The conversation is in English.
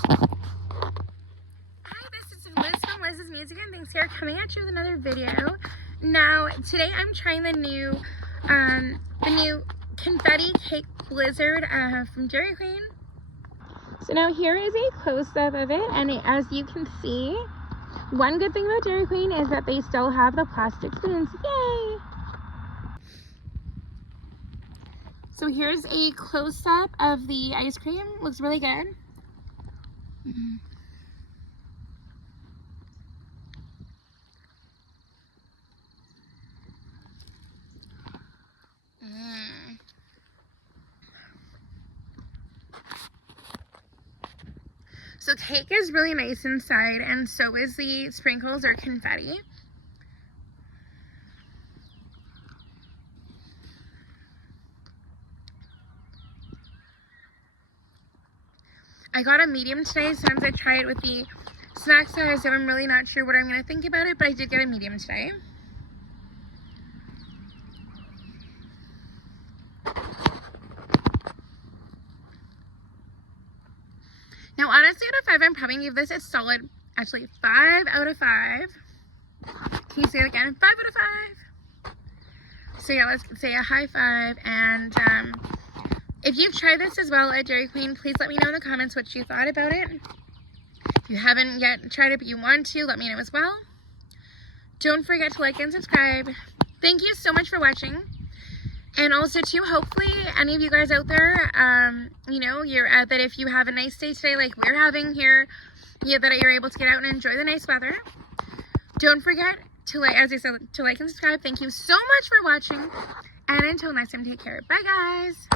Hi, this is Liz from Liz's Music and Things here, coming at you with another video. Now, today I'm trying the new confetti cake blizzard from Dairy Queen. So now here is a close-up of it, and as you can see, one good thing about Dairy Queen is that they still have the plastic spoons. Yay! So here's a close-up of the ice cream. Looks really good. So cake is really nice inside, and so is the sprinkles or confetti. I got a medium today. Sometimes I try it with the snack size, so I'm really not sure what I'm going to think about it, but I did get a medium today. Now, honestly, out of 5, I'm probably going to give this a solid, actually, 5 out of 5. Can you say it again? 5 out of 5. So yeah, let's say a high 5. And if you've tried this as well at Dairy Queen, please let me know in the comments what you thought about it. If you haven't yet tried it but you want to, let me know as well. Don't forget to like and subscribe. Thank you so much for watching. And also too, hopefully any of you guys out there, you know, that if you have a nice day today like we're having here, that you're able to get out and enjoy the nice weather. Don't forget to, as I said, to like and subscribe. Thank you so much for watching. And until next time, take care. Bye, guys.